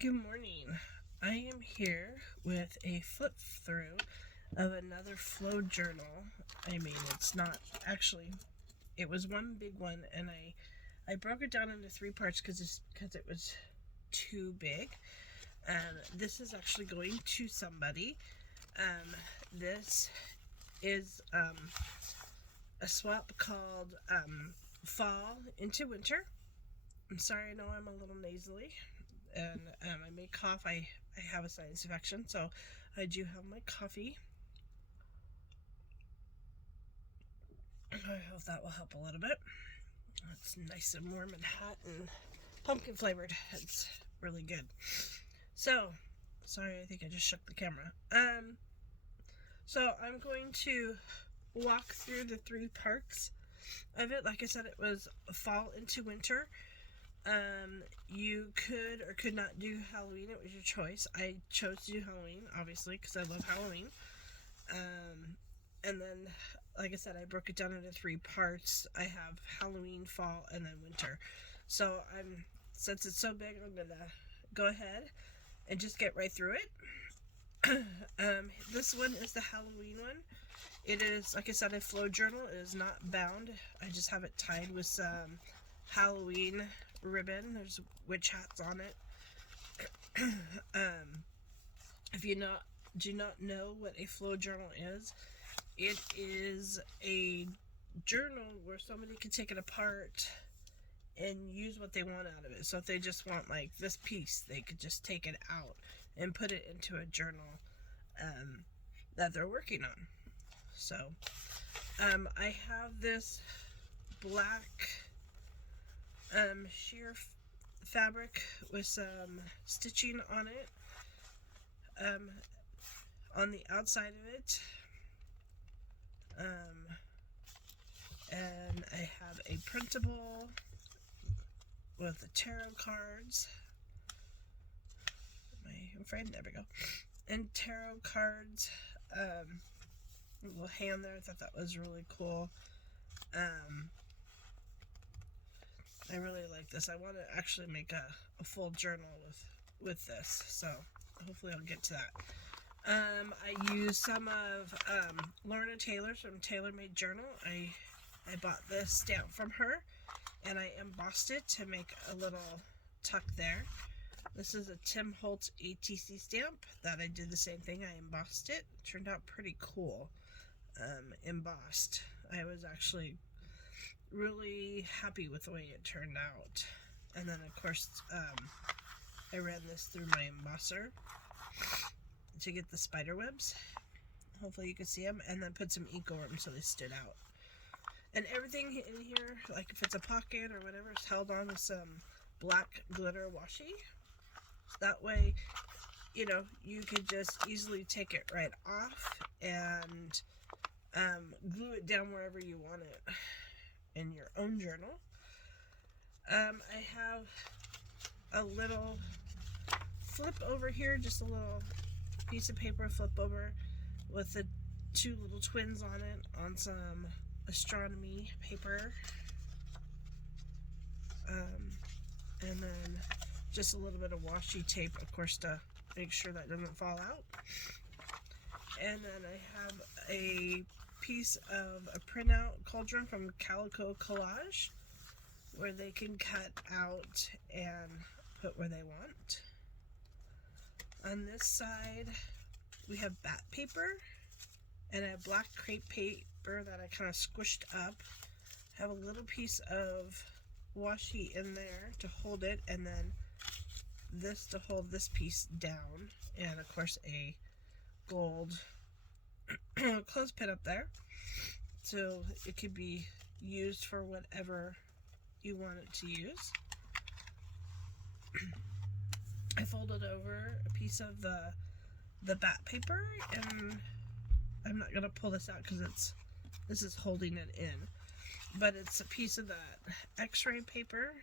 Good morning. I am here with a flip through of another flow journal. It's not actually, it was one big one, and I broke it down into three parts because it was too big. This is actually going to somebody. This is a swap called Fall into Winter. I'm sorry, I know I'm a little nasally, and I may cough. I have a sinus infection, so I do have my coffee. I hope that will help a little bit. It's nice and warm and hot and pumpkin flavored. It's really good. So, sorry, I think I just shook the camera. So I'm going to walk through the three parts of it. Like I said, it was fall into winter. You could or could not do Halloween. It was your choice. I chose to do Halloween, obviously, because I love Halloween. And then, like I said, I broke it down into three parts. I have Halloween, fall, and then winter. So since it's so big, I'm gonna go ahead and just get right through it. This one is the Halloween one. It is, like I said, a flow journal. It is not bound. I just have it tied with some Halloween ribbon. There's witch hats on it. If you do not know what a flow journal is, it is a journal where somebody can take it apart and use what they want out of it. So if they just want like this piece, they could just take it out and put it into a journal that they're working on. So I have this black sheer fabric with some stitching on it. On the outside of it, and I have a printable with the tarot cards. My friend, there we go, and tarot cards. Little hand there. I thought that was really cool. I really like this. I want to actually make a full journal with this, so hopefully I'll get to that. I use some of Lorna Taylor's from Taylor Made Journal. I bought this stamp from her, and I embossed it to make a little tuck there. This is a Tim Holtz ATC stamp that I did the same thing. I embossed it. It turned out pretty cool. Embossed. I was actually really happy with the way it turned out. And then, of course, I ran this through my embosser to get the spider webs. Hopefully you can see them. And then put some ink over them so they stood out. And everything in here, like if it's a pocket or whatever, is held on with some black glitter washi. That way, you could just easily take it right off and glue it down wherever you want it in your own journal. I have a little flip over here, just a little piece of paper flip over with the two little twins on it on some astronomy paper. And then just a little bit of washi tape, of course, to make sure that doesn't fall out. And then I have a piece of a printout cauldron from Calico Collage where they can cut out and put where they want. On this side, we have bat paper and a black crepe paper that I kind of squished up. I have a little piece of washi in there to hold it, and then this to hold this piece down, and of course a gold clothespin up there, so it could be used for whatever you want it to use. I folded over a piece of the bat paper, and I'm not going to pull this out because this is holding it in, but it's a piece of that x-ray paper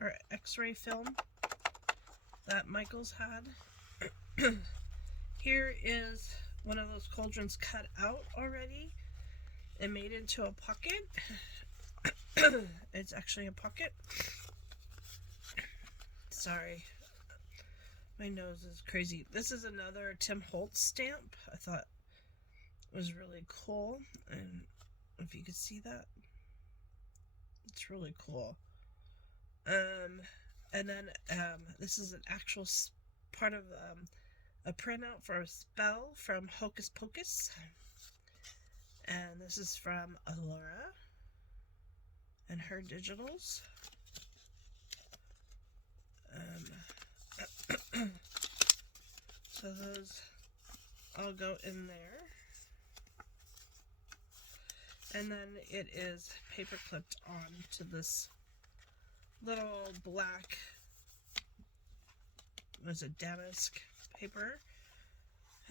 or x-ray film that Michaels had. Here is one of those cauldrons cut out already and made into a pocket. It's actually a pocket. Sorry. My nose is crazy. This is another Tim Holtz stamp. I thought it was really cool. And if you could see that, it's really cool. And then this is an actual part of a printout for a spell from Hocus Pocus. And this is from Allura and her digitals. So those all go in there. And then it is paper clipped on to this little black, was it damask paper?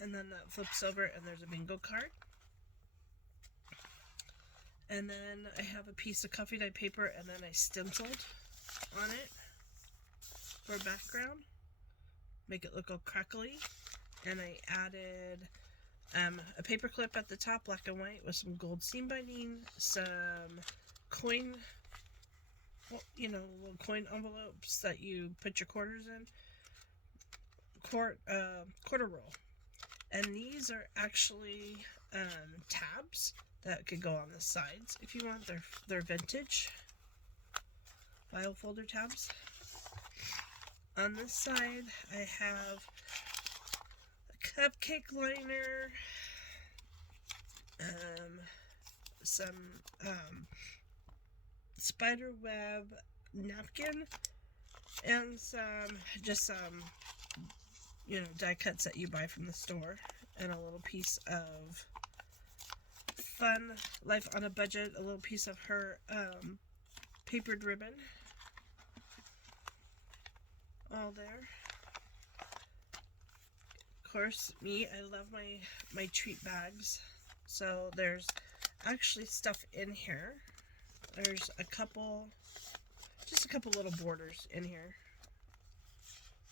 And then that flips over and there's a bingo card. And then I have a piece of coffee dye paper and then I stenciled on it for background. Make it look all crackly. And I added a paper clip at the top, black and white, with some gold seam binding, some coin, well, you know, little coin envelopes that you put your quarters in, quarter roll. And these are actually tabs that could go on the sides if you want. They're vintage file folder tabs. On this side, I have a cupcake liner, some spider web napkin, and some you know, die cuts that you buy from the store, and a little piece of Fun Life on a Budget, a little piece of her papered ribbon. All there. Of course, I love my treat bags. So there's actually stuff in here. There's just a couple little borders in here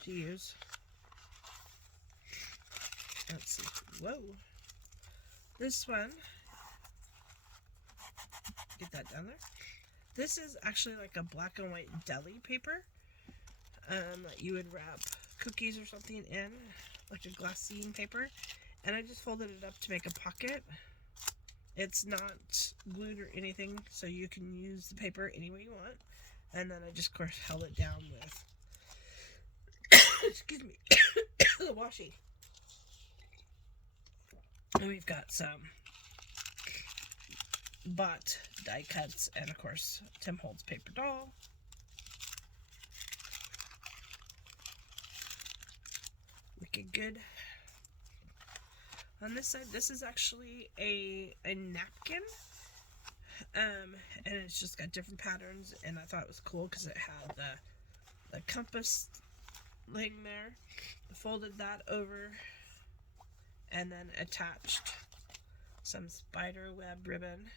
to use. Let's see. Whoa. This one, get that down there. This is actually like a black and white deli paper. That you would wrap cookies or something in, like a glassine paper, and I just folded it up to make a pocket. It's not glued or anything, so you can use the paper any way you want. And then I just, of course, held it down with excuse me, the washi. And we've got some bought die cuts, and of course Tim Holtz paper doll. Looking good. On this side, this is actually a napkin, and it's just got different patterns, and I thought it was cool because it had the compass laying there. I folded that over, and then attached some spider web ribbon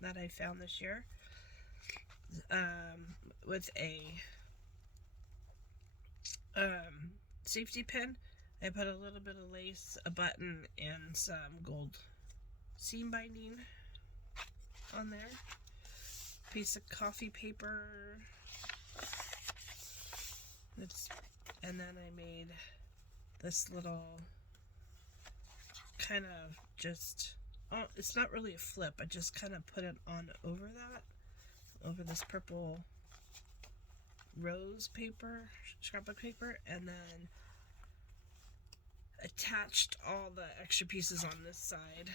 that I found this year, with a safety pin. I put a little bit of lace, a button, and some gold seam binding on there. Piece of coffee paper. And then I made this little kind of just, oh, it's not really a flip. I just kind of put it on over this purple rose paper, scrapbook paper, and then attached all the extra pieces on this side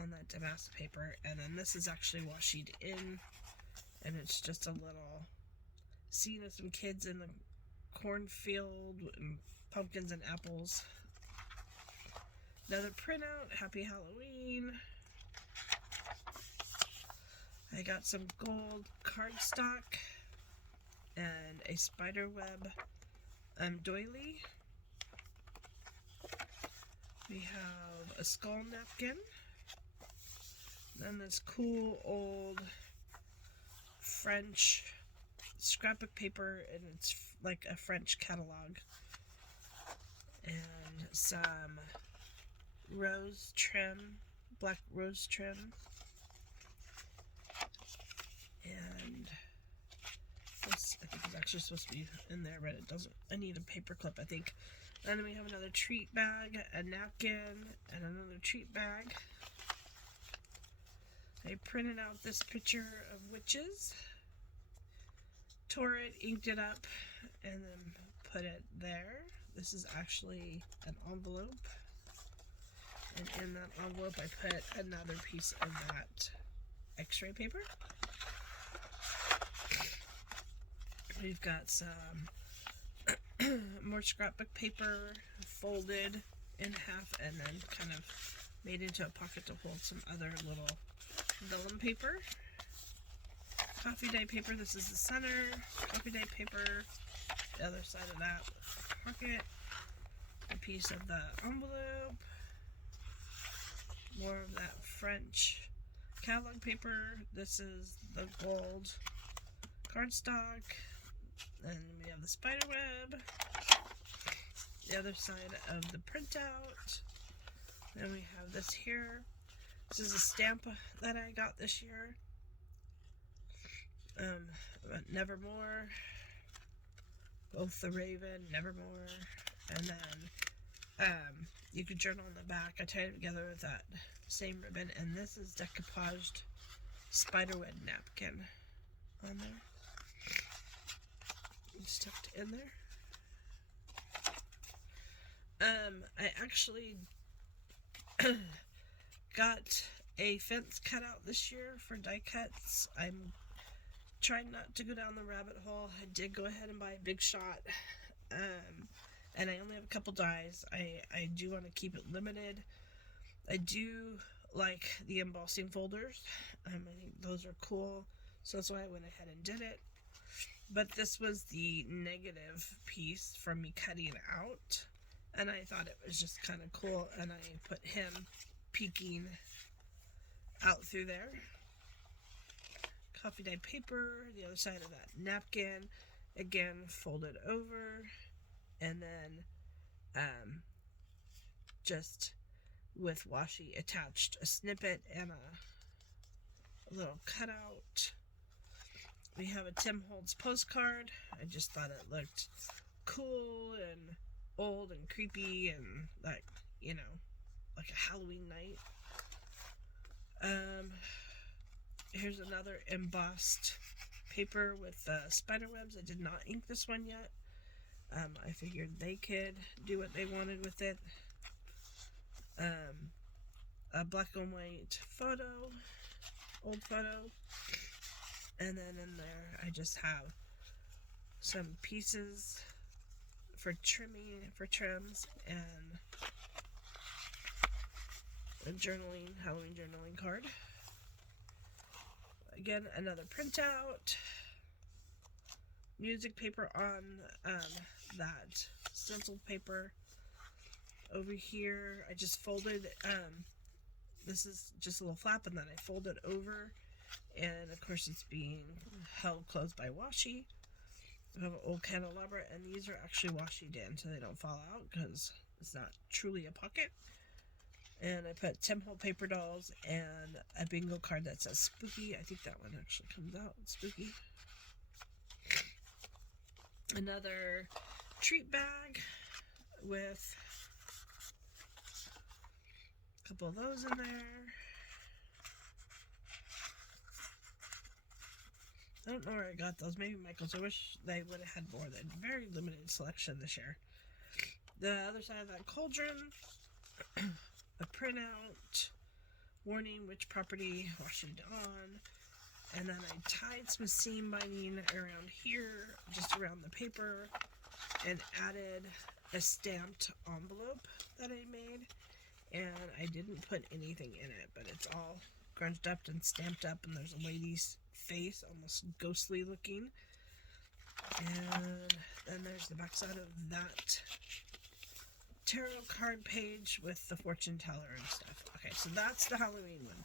on that damask paper. And then this is actually washied in, and it's just a little scene of some kids in the cornfield and pumpkins and apples. Another printout, Happy Halloween. I got some gold cardstock and a spider web doily. We have a skull napkin. Then this cool old French scrapbook paper, and it's like a French catalog. And some rose trim, black rose trim. And This, I think, is actually supposed to be in there, but it doesn't. I need a paper clip, I think. And then we have another treat bag, a napkin, and another treat bag. I printed out this picture of witches, tore it, inked it up, and then put it there. This is actually an envelope. And in that envelope, I put another piece of that x-ray paper. We've got some more scrapbook paper folded in half and then kind of made into a pocket to hold some other little vellum paper. Coffee dye paper, this is the center. Coffee dye paper, the other side of that pocket. A piece of the envelope. More of that French catalog paper. This is the gold cardstock. And we have the spider web. The other side of the printout. Then we have this here. This is a stamp that I got this year. Nevermore. Both the Raven, Nevermore. And then you could journal on the back. I tied it together with that same ribbon. And this is decoupaged spiderweb napkin on there. It's tucked in there. I actually got a fence cut out this year for die cuts. I'm trying not to go down the rabbit hole. I did go ahead and buy a Big Shot. And I only have a couple dies. I do want to keep it limited. I do like the embossing folders. I think those are cool. So that's why I went ahead and did it. But this was the negative piece from me cutting it out. And I thought it was just kind of cool. And I put him peeking out through there. Coffee dye paper, the other side of that napkin. Again, folded over. And then just with washi attached a snippet and a little cutout. We have a Tim Holtz postcard. I just thought it looked cool and old and creepy and like, you know, like a Halloween night. Here's another embossed paper with spider webs. I did not ink this one yet. I figured they could do what they wanted with it. A black and white photo, old photo. And then in there, I just have some pieces for trimming, for trims, and a journaling, Halloween journaling card. Again, another printout. Music paper on that stencil paper. Over here, I just folded, this is just a little flap, and then I fold it over. And of course it's being held closed by washi. We have an old candelabra, and these are actually washied in so they don't fall out because it's not truly a pocket. And I put Tim Holtz paper dolls and a bingo card that says spooky. I think that one actually comes out spooky. Another treat bag with a couple of those in there. I don't know where I got those. Maybe Michael's. I wish they would have had more. They had very limited selection this year. The other side of that cauldron, a printout, warning which property washing on, and then I tied some seam binding around here, just around the paper, and added a stamped envelope that I made, and I didn't put anything in it, but it's all grunged up and stamped up, and there's a lady's face, almost ghostly looking. And then there's the back side of that tarot card page with the fortune teller and stuff. Okay, so that's the Halloween one.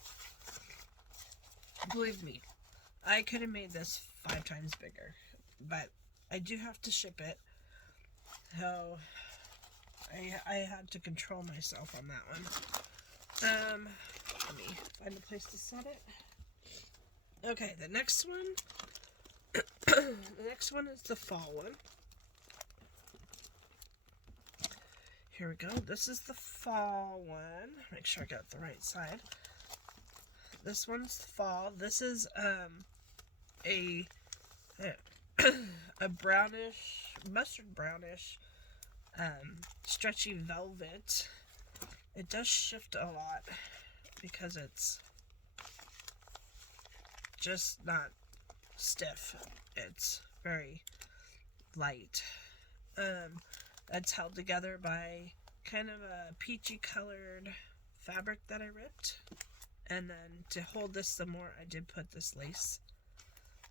Believe me, I could have made this 5 times bigger, but I do have to ship it, so I had to control myself on that one. Let me find a place to set it. Okay, the next one The next one is the fall one. Here we go. This is the fall one. Make sure I got the right side. This one's fall. This is a brownish, mustard brownish, stretchy velvet. It does shift a lot because it's just not stiff. It's very light. That's held together by kind of a peachy colored fabric that I ripped. And then to hold this some more, I did put this lace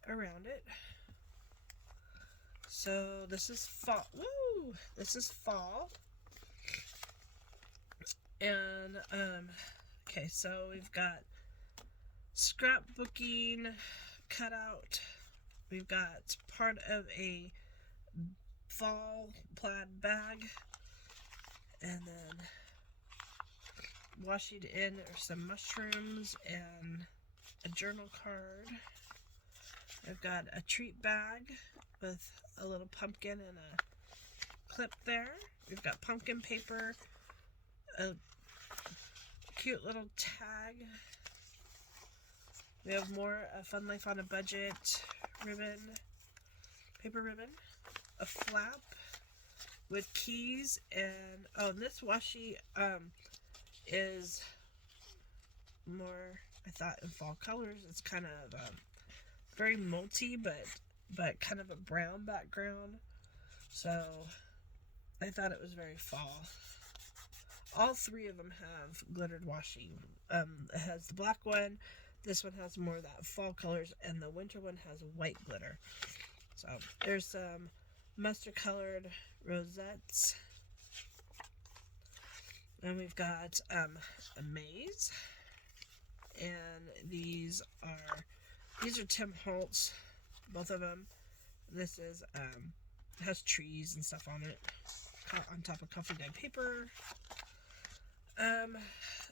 around it. So this is fall. Woo! This is fall. And, okay, so we've got scrapbooking cutout. We've got part of a fall plaid bag. And then washing in are some mushrooms and a journal card. I've got a treat bag with a little pumpkin and a clip there. We've got pumpkin paper, a cute little tag. We have more Fun Life on a Budget ribbon, paper ribbon, a flap with keys, and and this washi is more, I thought, in fall colors. It's kind of very multi, but kind of a brown background. So I thought it was very fall. All three of them have glittered washi. It has the black one. This one has more of that fall colors, and the winter one has white glitter. So there's some mustard colored rosettes. And we've got a maze, and these are Tim Holtz, both of them. This is has trees and stuff on it, on top of coffee dyed paper.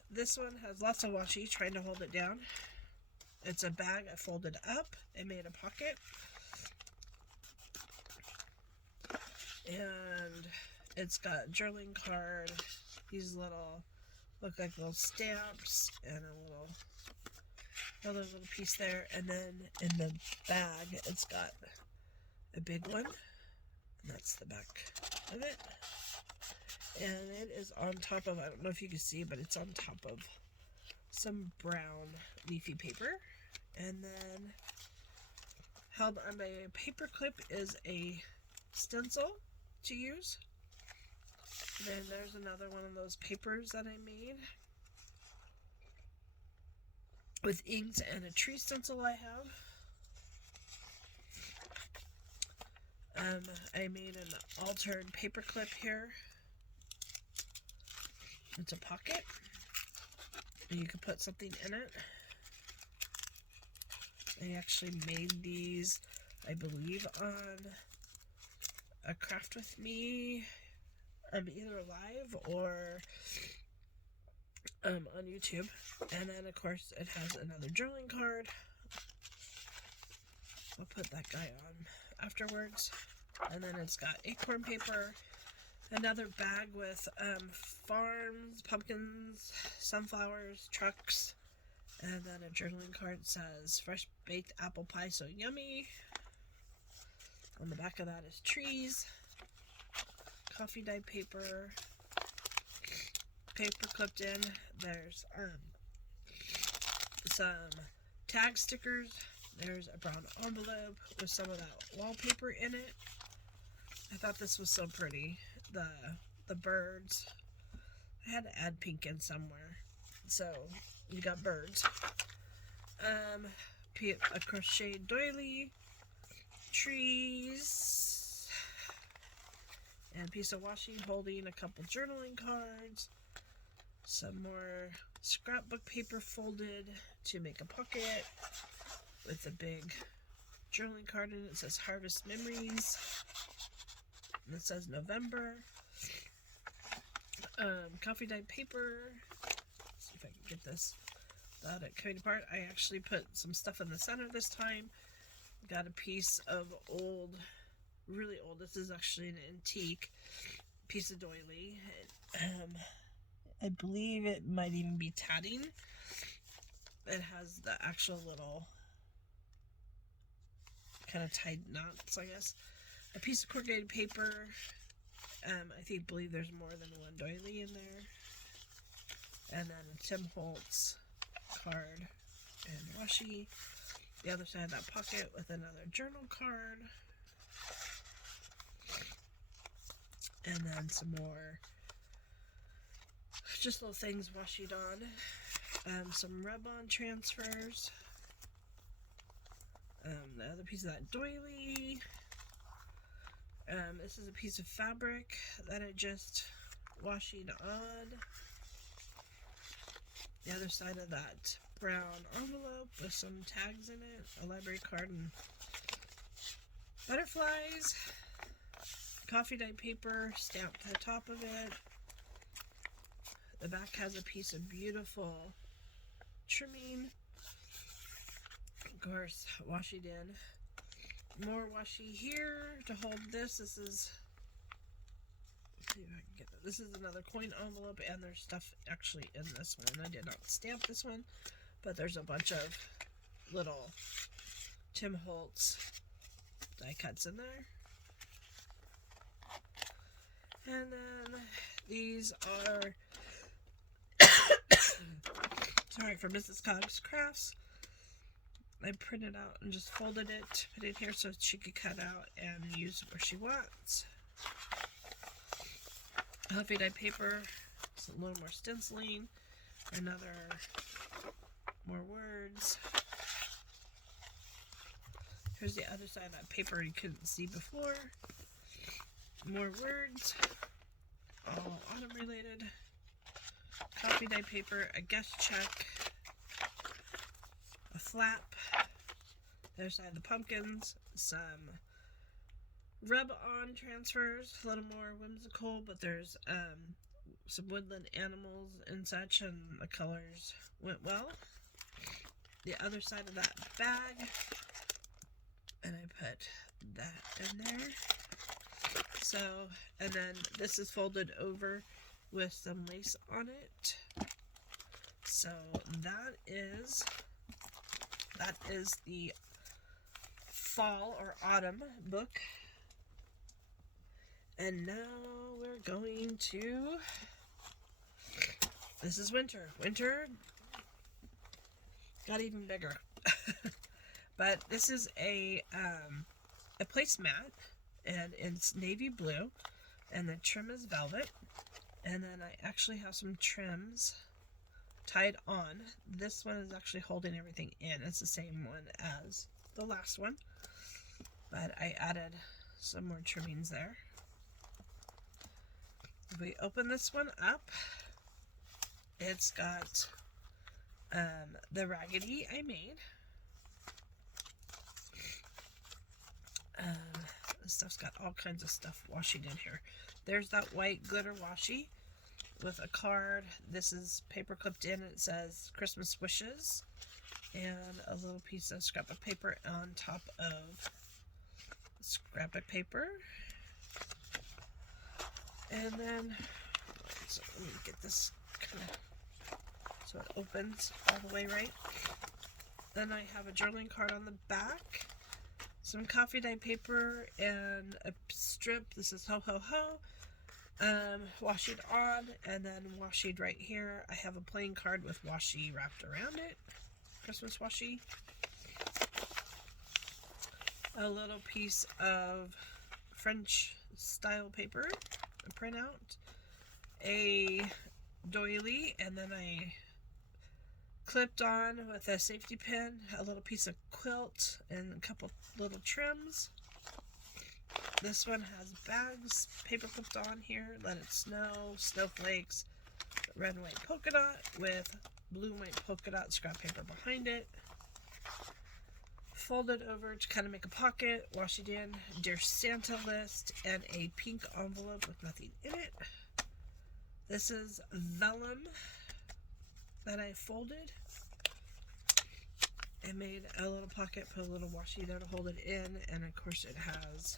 This one has lots of washi trying to hold it down. It's a bag I folded up and made a pocket, and it's got a journaling card. These look like little stamps, and another little piece there. And then in the bag, it's got a big one, and that's the back of it. And it is on top of, I don't know if you can see, but it's on top of some brown leafy paper. And then held on my paper clip is a stencil to use. Then there's another one of those papers that I made with inks and a tree stencil I have. I made an altered paper clip here. It's a pocket, and you can put something in it. I actually made these, I believe, on a Craft With Me, either live or on YouTube. And then, of course, it has another journaling card. I'll put that guy on afterwards. And then it's got acorn paper, another bag with farms, pumpkins, sunflowers, trucks, and then a journaling card says fresh baked apple pie, so yummy. On the back of that is trees, coffee dyed paper, paper clipped in. There's some tag stickers. There's a brown envelope with some of that wallpaper in it. I thought this was so pretty. The birds. I had to add pink in somewhere. So you got birds. A crocheted doily, trees, and a piece of washi holding a couple journaling cards. Some more scrapbook paper folded to make a pocket with a big journaling card in it. It says Harvest Memories. And it says November. Coffee dyed paper. Let's see if I can get this without it coming apart. I actually put some stuff in the center this time. Got a piece of old, really old, this is actually an antique piece of doily. I believe it might even be tatting. It has the actual little kind of tied knots, I guess. A piece of corrugated paper. I believe there's more than one doily in there. And then a Tim Holtz card and washi. The other side of that pocket with another journal card. And then some more just little things washied on. Some rub-on transfers. The other piece of that doily. This is a piece of fabric that I just washied on. The other side of that brown envelope with some tags in it, a library card, and butterflies. Coffee dye paper stamped to the top of it. The back has a piece of beautiful trimming. Of course, washi in. More washi here to hold this. This is, let's see if I can get that. This is another coin envelope, and there's stuff actually in this one. I did not stamp this one, but there's a bunch of little Tim Holtz die cuts in there. And then these are sorry, for Mrs. Cogg's Crafts. I printed out and just folded it, put it here so she could cut out and use where she wants. Coffee dye paper, it's a little more stenciling, another more words. Here's the other side of that paper you couldn't see before. More words, all autumn related. Coffee dye paper, a guest check, a flap, the other side of the pumpkins, some rub-on transfers, a little more whimsical, but there's some woodland animals and such, and the colors went well. The other side of that bag, and I put that in there. So, and then this is folded over with some lace on it. So that is the fall or autumn book. And now we're going to, this is winter. Winter got even bigger. But this is a placemat, and it's navy blue, and the trim is velvet. And then I actually have some trims tied on. This one is actually holding everything in. It's the same one as the last one, but I added some more trimmings there. If we open this one up, it's got the raggedy I made. This stuff's got all kinds of stuff washing in here. There's that white glitter washi with a card. This is paper clipped in, and it says Christmas wishes, and a little piece of scrapbook paper on top of scrapbook paper. And then, so let me get this kind of so it opens all the way right. Then I have a journaling card on the back, some coffee dye paper, and a strip. This is ho ho ho. Washied on, and then washied right here. I have a plain card with washi wrapped around it. Christmas washi. A little piece of French style paper, a printout, a doily, and then I clipped on with a safety pin, a little piece of quilt, and a couple little trims. This one has bags, paper clipped on here, Let It Snow, snowflakes, red and white polka dot with blue and white polka dot scrap paper behind it. Folded over to kind of make a pocket, wash it in, Dear Santa list, and a pink envelope with nothing in it. This is vellum that I folded. I made a little pocket, put a little washi there to hold it in, and of course it has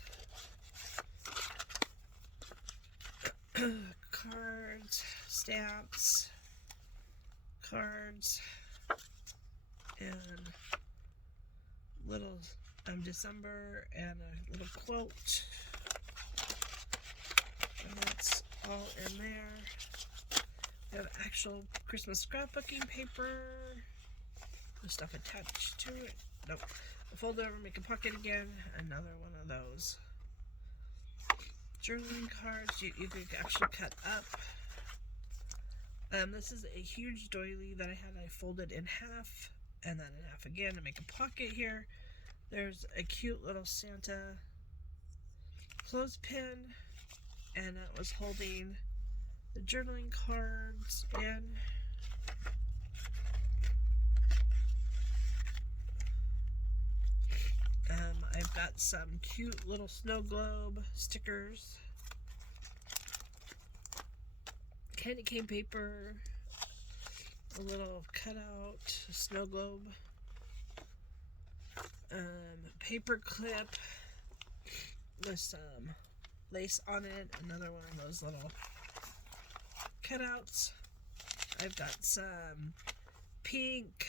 cards, stamps, cards, and little December and a little quote. And that's all in there. We have actual Christmas scrapbooking paper. The stuff attached to it. Nope. Fold it over, make a pocket again. Another one of those. Journaling cards you could actually cut up. This is a huge doily that I folded in half and then in half again to make a pocket here. There's a cute little Santa clothespin, and it was holding the journaling cards in. I've got some cute little snow globe stickers, candy cane paper, a little cutout snow globe, paper clip with some lace on it, another one of those little cutouts. I've got some pink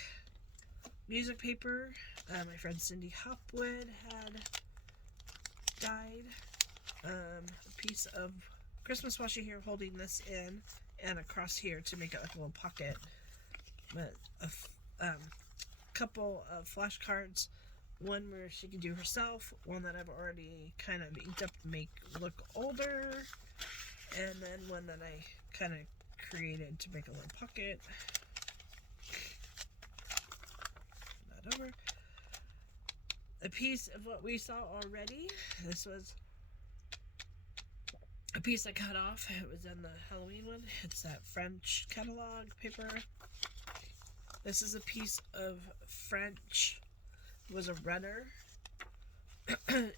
music paper. My friend Cindy Hopwood had dyed. A piece of Christmas washi here holding this in, and across here to make it like a little pocket. But a couple of flashcards, one where she can do herself, one that I've already kind of inked up to make look older, and then one that I kind of created to make a little pocket. That over. A piece of what we saw already. This was a piece I cut off. It was in the Halloween one. It's that French catalog paper. This is a piece of French, it was a runner,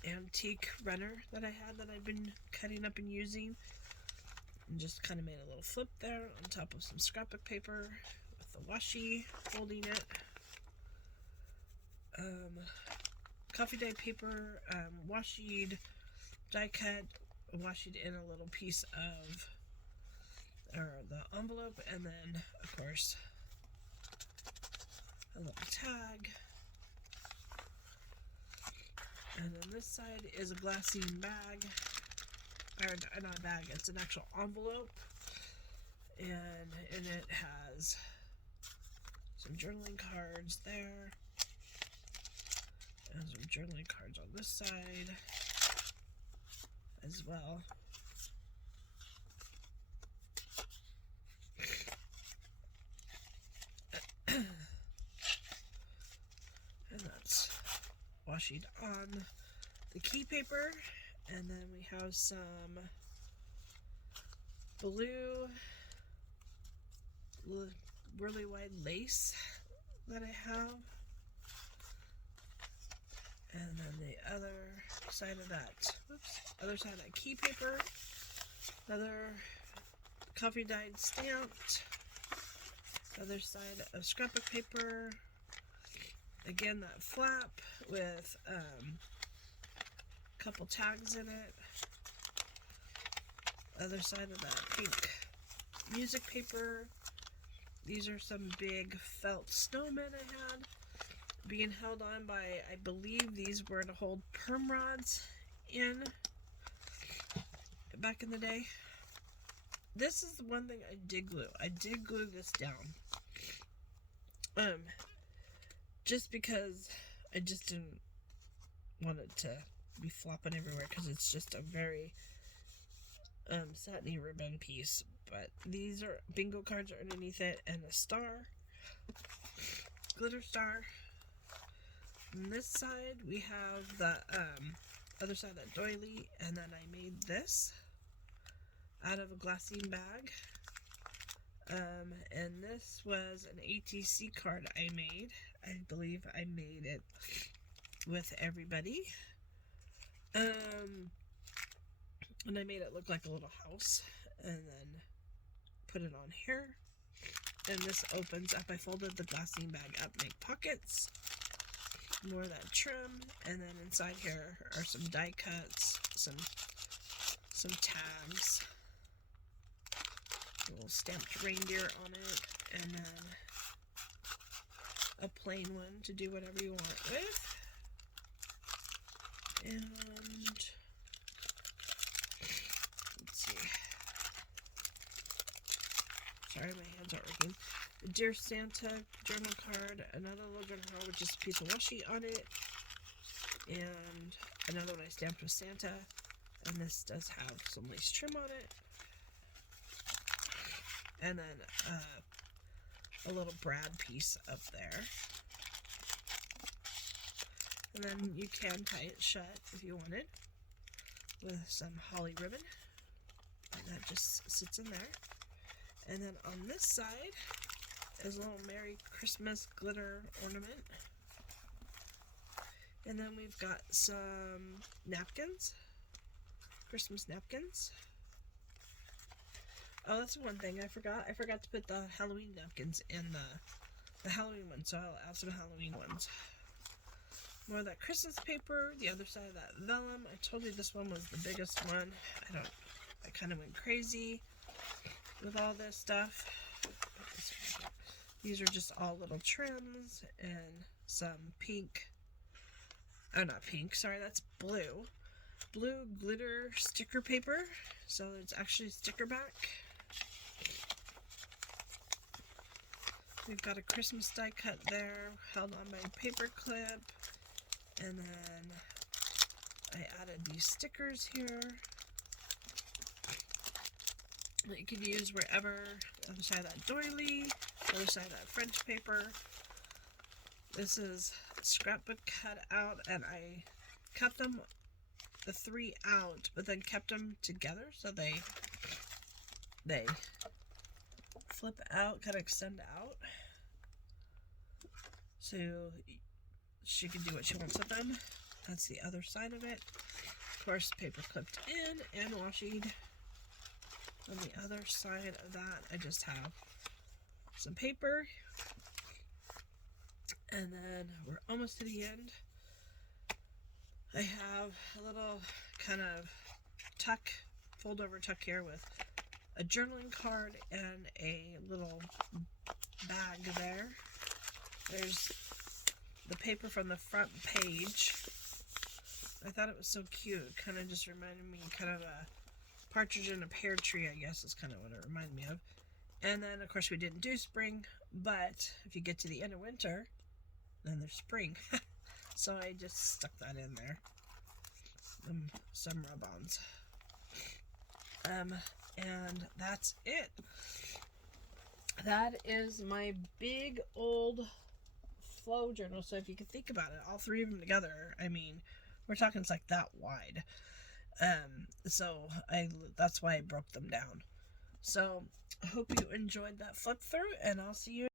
antique runner that I had that I'd been cutting up and using. And just kind of made a little flip there on top of some scrapbook paper with the washi holding it. Coffee dye paper, washied, die cut, washied in a little piece of the envelope, and then of course a little tag. And then this side is a glassine bag, or not a bag, it's an actual envelope, and in it has some journaling cards there. And some journaling cards on this side as well. And that's washied on the key paper. And then we have some blue really wide lace that I have. And then the other side of that, other side of that key paper, another coffee dyed stamped, other side of scrapbook paper, again that flap with a couple tags in it, other side of that pink music paper. These are some big felt snowmen I had, being held on by, I believe these were to hold perm rods in back in the day. This is the one thing I did glue. I did glue this down. Just because I just didn't want it to be flopping everywhere, because it's just a very satiny ribbon piece. But these are bingo cards underneath it, and a star, glitter star. On this side, we have the other side of that doily, and then I made this out of a glassine bag. And this was an ATC card I made. I believe I made it with everybody. And I made it look like a little house, and then put it on here. And this opens up. I folded the glassine bag up, make pockets. more of that trim, and then inside here are some die cuts, some tags, a little stamped reindeer on it, and then a plain one to do whatever you want with. And let's see. Sorry, my hands aren't working. The Dear Santa journal card, another little journal card with just a piece of washi on it, and another one I stamped with Santa, and this does have some lace trim on it, and then a little brad piece up there, and then you can tie it shut if you wanted with some holly ribbon, and that just sits in there. And then on this side is a little Merry Christmas glitter ornament. And then we've got some napkins, Christmas napkins. Oh, that's one thing I forgot. I forgot to put the Halloween napkins in the Halloween ones, so I'll add some Halloween ones. More of that Christmas paper, the other side of that vellum. I told you this one was the biggest one. I kind of went crazy with all this stuff. These are just all little trims and some pink, oh not pink, sorry, that's blue glitter sticker paper, so it's actually sticker back. We've got a Christmas die cut there held on by a paper clip, and then I added these stickers here that you could use wherever. The other side of that doily, the other side of that French paper. This is scrapbook cut out, and I cut them, the 3 out, but then kept them together so they flip out, kind of extend out, so she can do what she wants with them. That's the other side of it. Of course, paper clipped in and washi. On the other side of that, I just have some paper, and then we're almost to the end. I have a little kind of fold over tuck here with a journaling card and a little bag there. There's the paper from the front page. I thought it was so cute. Kind of just reminded me kind of a partridge in a pear tree, I guess is kind of what it reminded me of. And then, of course, we didn't do spring, but if you get to the end of winter, then there's spring. So I just stuck that in there. Some rub-ons. And that's it. That is my big old flow journal. So if you can think about it, all 3 of them together, I mean, we're talking it's like that wide. So that's why I broke them down. So I hope you enjoyed that flip through, and I'll see you